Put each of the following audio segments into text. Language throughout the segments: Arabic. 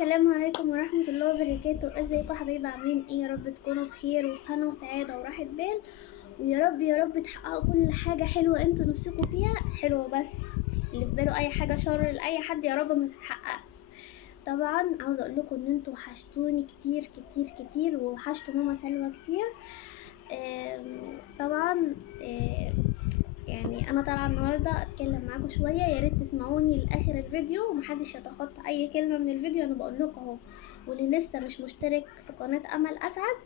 السلام عليكم ورحمة الله وبركاته. ازيكم حبايبي؟ عاملين ايه؟ يا رب تكونوا بخير وفي هنا وسعادة وراحة بال، ويا رب تحققوا كل حاجة حلوة انتوا نفسكم فيها حلوة، بس اللي في باله اي حاجة شر لأي حد يا رب ما تتحققش. طبعا عاوزة اقول لكم ان انتوا وحشتوني كتير كتير كتير، ووحشتوا ماما سلوى كتير. طبعا يعني انا طالعه النهارده اتكلم معاكم شويه، يا ريت تسمعوني لاخر الفيديو ومحدش يتخطى اي كلمه من الفيديو. انا بقول لكم اهو، واللي لسه مش مشترك في قناه امل اسعد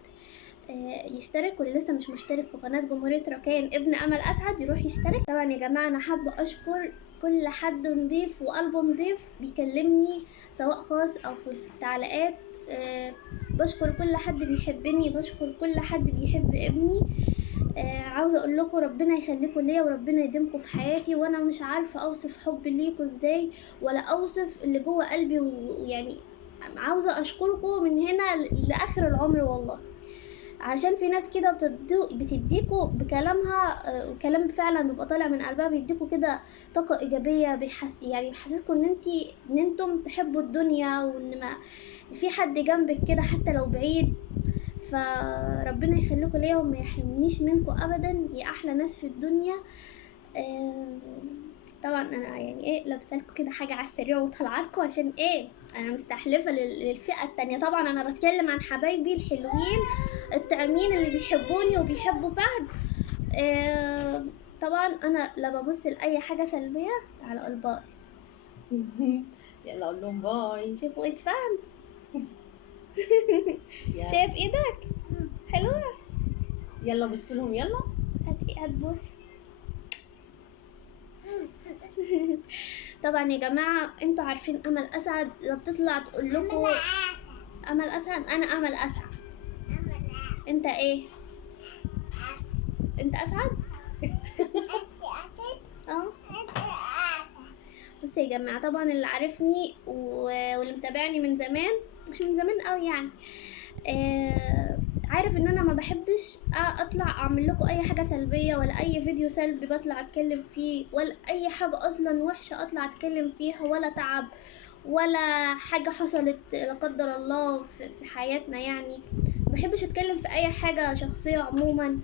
يشترك، واللي لسه مش مشترك في قناه جمهوريه ركان ابن امل اسعد يروح يشترك. طبعا يا جماعه انا حابه اشكر كل حد نضيف وقلبه نضيف بيكلمني سواء خاص او في التعليقات. بشكر كل حد بيحبني، بشكر كل حد بيحب ابني. عاوزه اقول لكم ربنا يخليكم ليا وربنا يديمكم في حياتي، وانا مش عارفه اوصف حبي ليكم ازاي ولا اوصف اللي جوه قلبي، ويعني عاوزه اشكركم من هنا لاخر العمر والله. عشان في ناس كده بتديكوا بكلامها، وكلام فعلا بيبقى طالع من قلبها، بيديكوا كده طاقة إيجابية، يعني بيحسسكوا إن انتم تحبوا الدنيا، وإن ما في حد جنبك كده حتى لو بعيد. فربنا يخليكوا ليا وما يحرمنيش منكم أبدا يا أحلى ناس في الدنيا. طبعا انا يعني ايه لابسالكوا كده حاجه على السريع وطالعالكوا عشان ايه انا مستحلفه للفئه التانية. طبعا انا بتكلم عن حبايبي الحلوين الطعمين اللي بيحبوني وبيحبوا فهد. طبعا انا لا ببص لاي حاجه سلبيه. تعالى قول باي. يلا اقول لهم باي. شوفوا ايد فهد. يلا. شايف ايدك حلوه؟ يلا بص لهم يلا. هتبص. طبعا يا جماعه انتوا عارفين امل اسعد لو بتطلع تقول لكم امل اسعد، انا امل اسعد. انت ايه؟ انت اسعد. اه. بصوا يا جماعه، طبعا اللي عارفني واللي متابعني من زمان، مش من زمان قوي يعني، عارف ان انا ما بحبش اطلع اعمل لكم اي حاجه سلبيه، ولا اي فيديو سلبي بطلع اتكلم فيه، ولا اي حاجه اصلا وحشه اطلع اتكلم فيها، ولا تعب ولا حاجه حصلت لا قدر الله في حياتنا يعني. ما بحبش اتكلم في اي حاجه شخصيه عموما.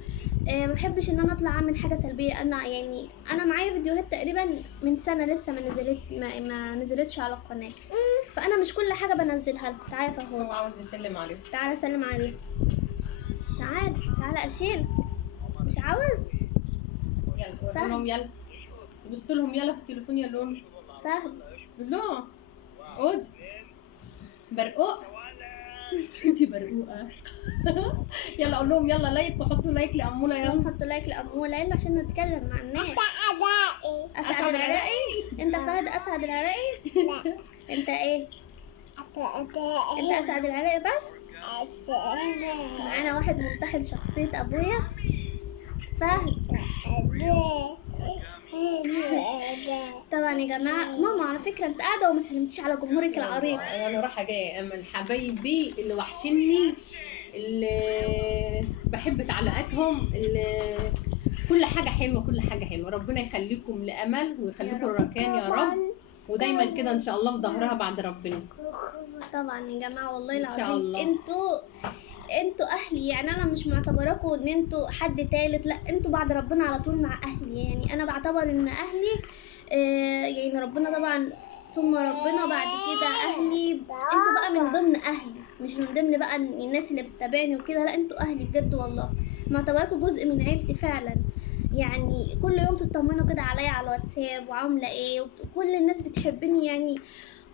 ما بحبش ان انا اطلع اعمل حاجه سلبيه. انا معايا فيديوهات تقريبا من سنه لسه ما نزلتش على القناه، فانا مش كل حاجه بنزلها لكم. تعالى هو فهو، عاوز يسلم عليهم. تعالى سلم عليه. تعالى اشيل. مش عاوز. يلا قول لهم يلا. بص لهم يلا في التليفون يلا لهم. فهد. لا قول برقوق. انتي برقوقه. يلا قول لهم يلا لايك وحطوا لايك لأمولة يلا. حطوا لايك لأمولة يلا عشان نتكلم مع الناس. اسعد العراقي. انت فهد اسعد العراقي؟ لا. انت ايه؟ انت اسعد العراقي بس. معانا واحد منتحل شخصية ابويا فهد. طبعا يا جماعه ماما على فكره انت قاعده وما سلمتيش على جمهورك العريق. انا رايحه جايه من حبايبي اللي وحشني، اللي بحب تعليقاتهم، اللي كل حاجه حلوه كل حاجه حلوه. ربنا يخليكم لامل ويخليكم لركان يا رب، ودايما كده ان شاء الله في ظهرها بعد ربنا. طبعا يا جماعه والله إن شاء العظيم الله. انتوا اهلي، يعني انا مش معتبراكم ان انتوا حد تالت، لا انتوا بعد ربنا على طول مع اهلي. يعني انا بعتبر ان اهلي يعني ربنا طبعا، ثم ربنا بعد كده اهلي. انتوا بقى من ضمن اهلي، مش من ضمن بقى الناس اللي بتتابعني وكده، لا انتوا اهلي بجد والله. معتبراكم جزء من عيلتي فعلا. يعني كل يوم تطمنوا كده عليا على الواتساب وعامله ايه، وكل الناس بتحبني يعني.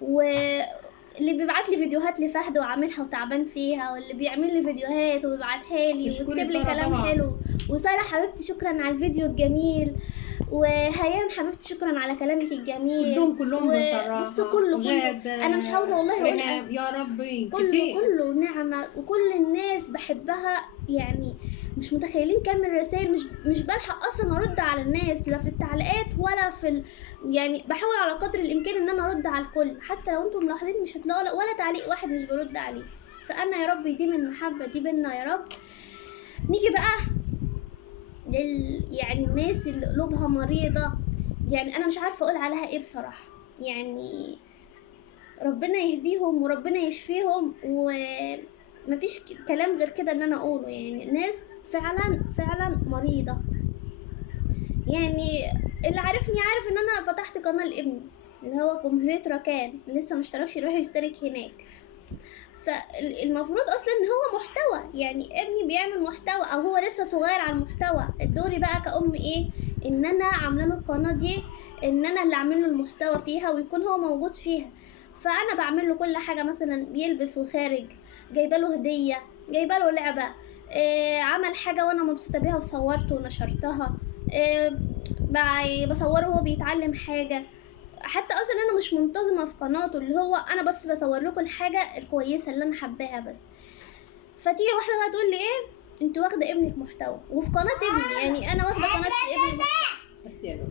واللي بيبعت لي فيديوهات لفهد وعاملها وتعبان فيها، واللي بيعمل لي فيديوهات وبيبعتها لي تشكري ويكتب لي سارة كلام طبعا. حلو. وساره حبيبتي شكرا على الفيديو الجميل، وهيام حبيبتي شكرا على كلامك الجميل. كلهم بصراحه. بصوا كله انا مش عاوزه والله اقول ريهام يا ربي كله كتير. كله نعمة، وكل الناس بحبها يعني. مش متخيلين كم الرسائل، مش بلحق اصلا ارد على الناس، لا في التعليقات ولا يعني بحاول على قدر الامكان ان انا ارد على الكل. حتى لو انتم ملاحظين مش هتلاقوا ولا تعليق واحد مش برد عليه. فانا يا رب يديم المحبة دي بينا يا رب. نيجي بقى يعني الناس اللي قلوبها مريضة، يعني انا مش عارفة اقول عليها ايه بصراحة. يعني ربنا يهديهم وربنا يشفيهم، ومفيش كلام غير كده ان انا اقوله. يعني ناس فعلا فعلا مريضة. يعني اللي عارفني عارف ان انا فتحت قناة لابني اللي هو جمهورية ركان، لسه مشتركش يروح يشترك هناك. فالمفروض اصلا ان هو محتوى، يعني ابني بيعمل محتوى او هو لسه صغير على المحتوى. دوري بقى كأم ايه؟ ان انا عامله له القناه دي، ان انا اللي اعمل له المحتوى فيها ويكون هو موجود فيها. فانا بعمل له كل حاجه، مثلا بيلبس وخارج، جايبه له هديه، جايبه له لعبه، عمل حاجه وانا مبسوطه بيها وصورته ونشرتها، بصوره وهو بيتعلم حاجه. حتى اصلا انا مش منتظمه في قناته، اللي هو انا بس بصور لكم الحاجه الكويسه اللي انا حباها بس. فتيجي واحده بقى تقول لي ايه؟ انت واخده ابنك محتوى وفي قناه ابني. يعني انا واخده قناه ابني محتوى. بس يا دوب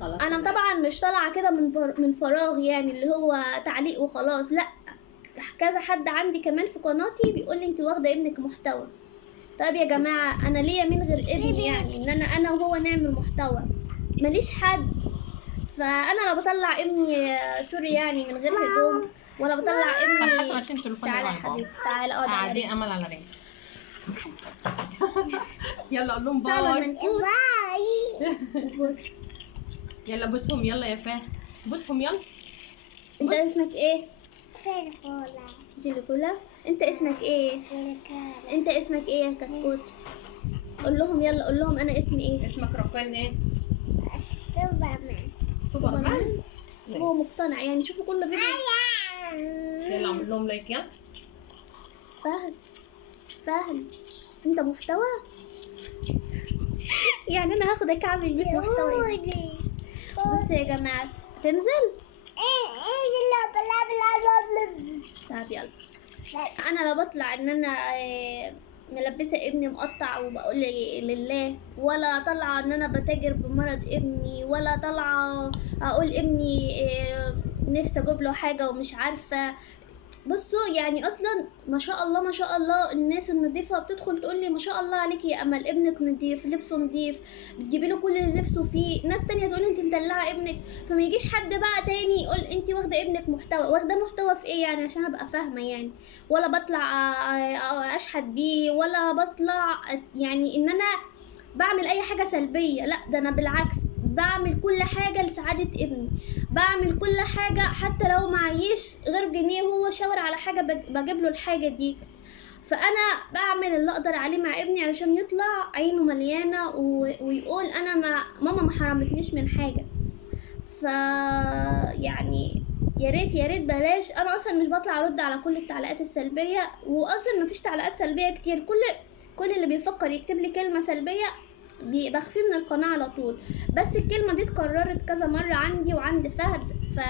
خلاص انا طبعا مش طالعه كده من فراغ، يعني اللي هو تعليق وخلاص، لا. كذا حد عندي كمان في قناتي بيقول لي انت واخده ابنك محتوى. طب يا جماعه انا ليا من غير ابني؟ يعني ان انا وهو نعمل محتوى، ماليش حد. فانا لا بطلع ابني سوري يعني من غير هدوم، ولا بطلع طب ابني. حسن عشان تليفون تعالى يا يروح بابا. حبيبي، تعالى اقعد على قاعدين رجلي. امل على رجل. يلا قول لهم سلوى باي. المنكوس. بص، يلا بوسهم يلا يا فهد، بوسهم يلا. انت بص. اسمك ايه؟ جيليكولا. انت اسمك ايه؟ انت اسمك ايه يا كتكوت؟ قول لهم يلا، قول لهم انا اسمي ايه؟ اسمك ركان ايه؟ سوبرمان. سوبرمان. هو مقتنع يعني، شوفوا كل فيديو. يلا اعمل لهم لايك يلا. فهد، فهد، انت محتوى. يعني انا هاخدك اعمل بيك محتوى. بصوا يا جماعه، تنزل. طب يلا. انا لا بطلع ان انا ملبسه ابني مقطع وبقول لله، ولا طالعه ان انا بتاجر بمرض ابني، ولا طالعه اقول ابني نفسي اجيب له حاجه ومش عارفه. بصوا يعني اصلا ما شاء الله ما شاء الله، الناس النظيفه بتدخل تقول لي ما شاء الله عليكي يا امل، ابنك نظيف، لبسه نظيف، بتجيبي له كل اللي نفسه فيه. ناس تانية تقول انت مدلعه ابنك. فما يجيش حد بقى تاني يقول انت واخده ابنك محتوى. واخده محتوى في ايه يعني؟ عشان ابقى فاهمه يعني. ولا بطلع اشحت بيه، ولا بطلع يعني ان انا بعمل اي حاجه سلبيه. لا، ده انا بالعكس بعمل كل حاجه لسعاده ابني، بعمل كل حاجه حتى لو معيش غير جنيه وهو شاور على حاجه بجيب له الحاجه دي. فانا بعمل اللي اقدر عليه مع ابني علشان يطلع عينه مليانه ويقول انا ماما ما حرمتنيش من حاجه. ف يعني يا ريت يا ريت بلاش. انا اصلا مش بطلع ارد على كل التعليقات السلبيه، واصلا مفيش تعليقات سلبيه كتير. كل اللي بيفكر يكتب لي كلمه سلبيه بخفيه من القناه على طول. بس الكلمه دي اتكررت كذا مره عندي وعند فهد. ف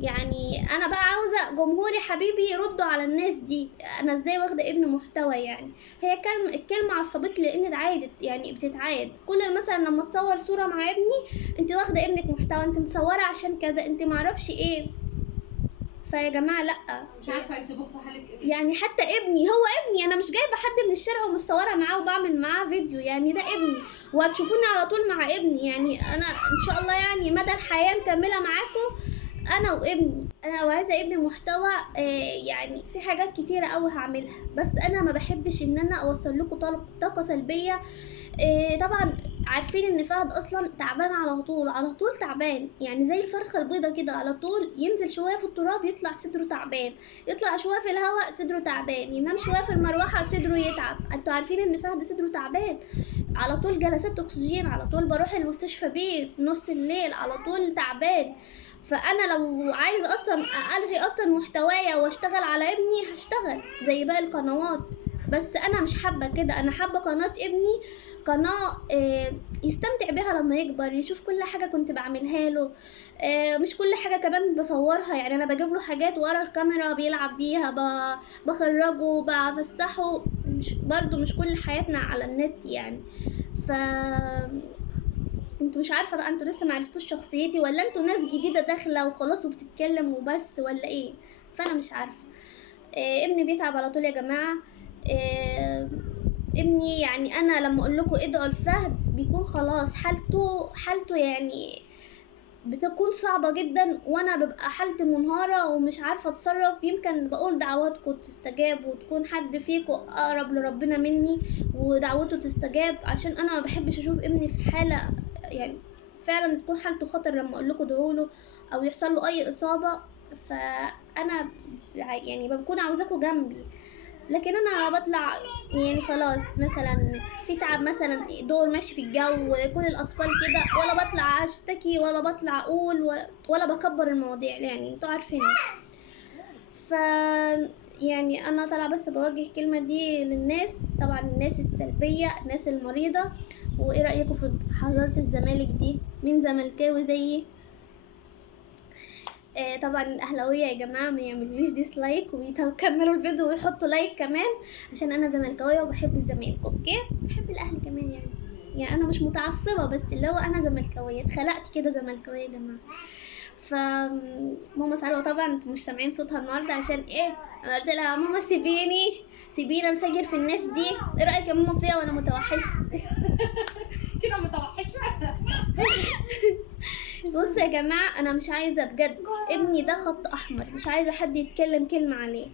يعني انا بقى عاوزه جمهوري حبيبي يردوا على الناس دي. انا ازاي واخده ابن محتوى؟ يعني هي الكلمه عصبتني لان اتعادت، يعني بتتعاد كل مثلا لما اصور صوره مع ابني، انت واخده ابنك محتوى، انت مصوره عشان كذا، انت معرفش ايه. فيا جماعه لا، مش عارفه يسيبوك في حالك ايه. يعني حتى ابني هو ابني، انا مش جايبه حد من الشارع ومصوره معاه وبعمل معاه فيديو. يعني ده ابني وهتشوفوني على طول مع ابني. يعني انا ان شاء الله يعني مدى الحياه مكمله معاكم انا وابني. انا لو عايزه ابني محتوى يعني في حاجات كتيره قوي هعملها، بس انا ما بحبش ان انا اوصل لكم طاقه سلبيه. طبعا عارفين ان فهد اصلا تعبان على طول على طول تعبان، يعني زي الفرخه البيضه كده، على طول ينزل شويه في التراب يطلع صدره تعبان، يطلع شويه في الهواء صدره تعبان، ينام شويه في المروحه صدره يتعب. انتوا عارفين ان فهد صدره تعبان على طول، جلسات اكسجين على طول، بروح المستشفى بيه في نص الليل على طول تعبان. فانا لو عايزه اصلا الغي اصلا محتوايا واشتغل على ابني هشتغل زي باقي القنوات. بس انا مش حابه كده، انا حابه قناه ابني قناه يستمتع بها لما يكبر، يشوف كل حاجه كنت بعملها له. مش كل حاجه كمان بصورها، يعني انا بجيب له حاجات ورا الكاميرا بيلعب بيها، بخرجه بفسحه. برضو مش كل حياتنا على النت يعني. ف انتوا مش عارفه بقى، انتوا لسه معرفتوش شخصيتي، ولا انتوا ناس جديده داخله وخلاص وبتتكلم وبس، ولا ايه؟ فانا مش عارفه. ابني بيتعب على طول يا جماعه. ابني يعني انا لما اقول لكم ادعوا لفهد بيكون خلاص حالته يعني بتكون صعبة جدا، وانا ببقى حالتي منهارة ومش عارفة اتصرف. يمكن بقول دعواتكم تستجاب وتكون حد فيكم اقرب لربنا مني ودعوته تستجاب، عشان انا ما بحبش اشوف ابني في حالة يعني فعلا تكون حالته خطر لما اقول لكم ادعوا له او يحصل له اي اصابة. فانا يعني بكون عاوزاكم جنبي، لكن انا بطلع يعني خلاص مثلا في تعب مثلا دور ماشي في الجو كل الاطفال كده، ولا بطلع اشتكي ولا بطلع اقول ولا بكبر المواضيع، يعني انتوا عارفين. ف يعني انا طالعه بس بوجه الكلمه دي للناس، طبعا الناس السلبيه، الناس المريضه. وايه رايكم في حظاظه الزمالك دي؟ مين زملكاوي زيي؟ طبعا الاهلاويه يا جماعه ما يعملوليش ديسلايك ويكملوا الفيديو ويحطوا لايك كمان، عشان انا زملكاويه وبحب الزمالك. اوكي، بحب الاهلي كمان يعني انا مش متعصبه، بس اللي هو انا زملكاويه، اتخلقت كده زملكاويه يا جماعه. ماما سلوى طبعا انتوا مش سامعين صوتها النهارده عشان ايه؟ انا قلت لها ماما سيبينا نفجر في الناس دي. ايه رايك يا ماما فيا وانا متوحشه؟ كده متوحشه. بصوا يا جماعه، انا مش عايزه بجد، ابني ده خط احمر، مش عايزه حد يتكلم كلمه عليه،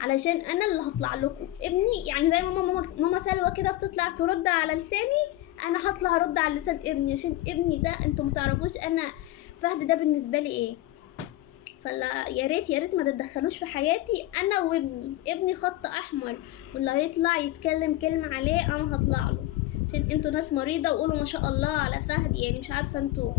علشان انا اللي هطلع لكم. ابني يعني زي ما ماما سلوى كده بتطلع ترد على لساني، انا هطلع ارد على لسان ابني، عشان ابني ده انتوا متعرفوش انا فهد ده بالنسبه لي ايه. فلا يا ريت ما تتدخلوش في حياتي انا وابني. ابني خط احمر، واللي هيطلع يتكلم كلمه عليه انا هطلع له، عشان انتوا ناس مريضه وقولوا ما شاء الله على فهد. يعني مش عارفه انتوا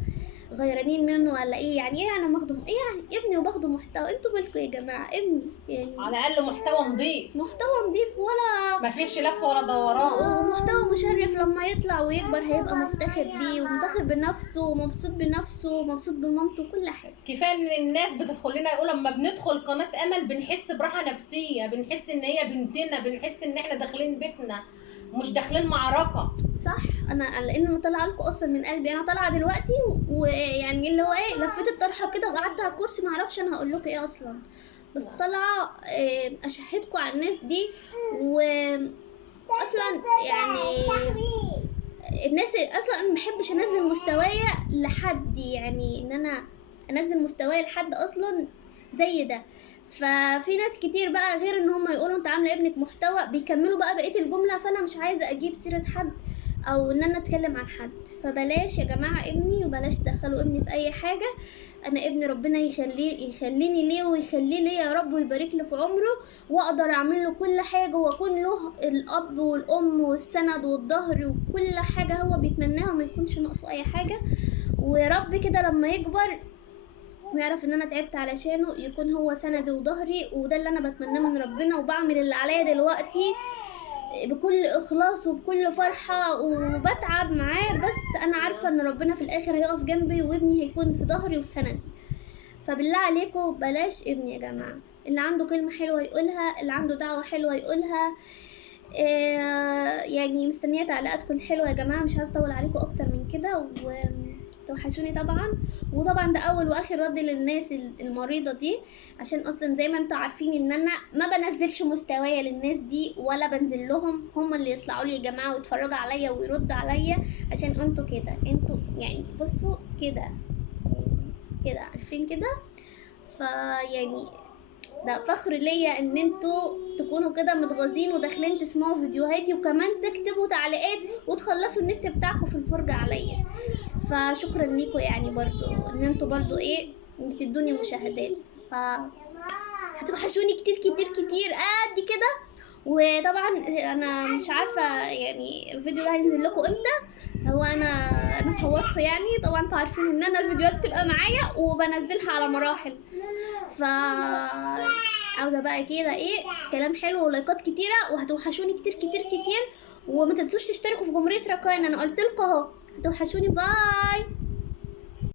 غيرانين منه ولا ايه؟ يعني ايه انا باخده ايه؟ يعني ابني وباخده محتوى؟ انتوا مالكوا يا جماعه؟ ابني يعني على الاقل محتوى نظيف، محتوى نضيف، ولا ما فيش لف ولا دوران، ومحتوى مشرف لما يطلع ويكبر هيبقى مفتخر بيه ومفتخر بنفسه ومبسوط بنفسه ومبسوط بمامته وكل حاجه. كفايه ان الناس بتدخل لنا يقول لما بندخل قناه امل بنحس براحه نفسيه، بنحس ان هي بنتنا، بنحس ان احنا داخلين بيتنا مش داخلين معركه. صح، لان انا طالعه لكم اصلا من قلبي. انا طالعه دلوقتي ويعني اللي هو ايه، لفيت الطرحه كده وقعدت على الكرسي، ما اعرفش انا هقول لكم ايه اصلا، بس طالعه اشهدكم على الناس دي. واصلا يعني الناس اصلا انا ما بحبش انزل مستوايا لحد، يعني ان انا انزل مستوايا لحد اصلا زي ده. ففي ناس كتير بقى غير ان هم يقولوا انت عامله ابنك محتوى بيكملوا بقى بقيه الجمله، فانا مش عايزه اجيب سيره حد او ان انا اتكلم عن حد. فبلاش يا جماعه ابني، وبلاش تدخلوا ابني في اي حاجه. انا ابني ربنا يخليني ليه ويخليه ليه يا رب، ويبارك له في عمره، واقدر اعمل له كل حاجه، واكون له الاب والام والسند والظهر وكل حاجه هو بيتمناها، وما يكونش ناقصه اي حاجه. ويا رب كده لما يكبر ويعرف ان انا تعبت علشانه يكون هو سندي وظهري، وده اللي انا بتمناه من ربنا، وبعمل اللي عليا دلوقتي بكل اخلاص وبكل فرحه وبتعب معاه، بس انا عارفه ان ربنا في الاخر هيقف جنبي وابني هيكون في ظهري وسندي. فبالله عليكم بلاش ابني يا جماعه. اللي عنده كلمه حلوه يقولها، اللي عنده دعوه حلوه يقولها. يعني مستنيه تعليقاتكم الحلوه يا جماعه، مش عايزه اطول عليكم اكتر من كده، توحشوني طبعا. وطبعا ده اول واخر رد للناس المريضه دي، عشان اصلا زي ما انتوا عارفين ان انا ما بنزلش مستوايا للناس دي ولا بنزل لهم، هم اللي يطلعوا لي يا جماعه ويتفرجوا عليا ويردوا عليا، عشان انتوا كده، انتوا يعني بصوا كده كده عارفين كده. فيعني ده فخر ليا ان انتوا تكونوا كده متغاظين وداخلين تسمعوا فيديوهاتي، وكمان تكتبوا تعليقات وتخلصوا النت بتاعكم في الفرجه عليا. فشكرا ليكم يعني برضو ان انتوا برضو ايه بتدوني مشاهدات. هتوحشوني كتير كتير كتير قد كده. وطبعا انا مش عارفه يعني الفيديو ده هينزل لكم امتى. هو انا صورته يعني، طبعا انتوا عارفين ان انا الفيديوهات بتبقى معايا وبنزلها على مراحل. عاوزه بقى كده ايه كلام حلو ولايكات كتيره، وهتوحشوني كتير كتير كتير. وما تنسوش تشتركوا في جمهوريه ركان، انا قلت لكم اهو. هتوحشوني، باي.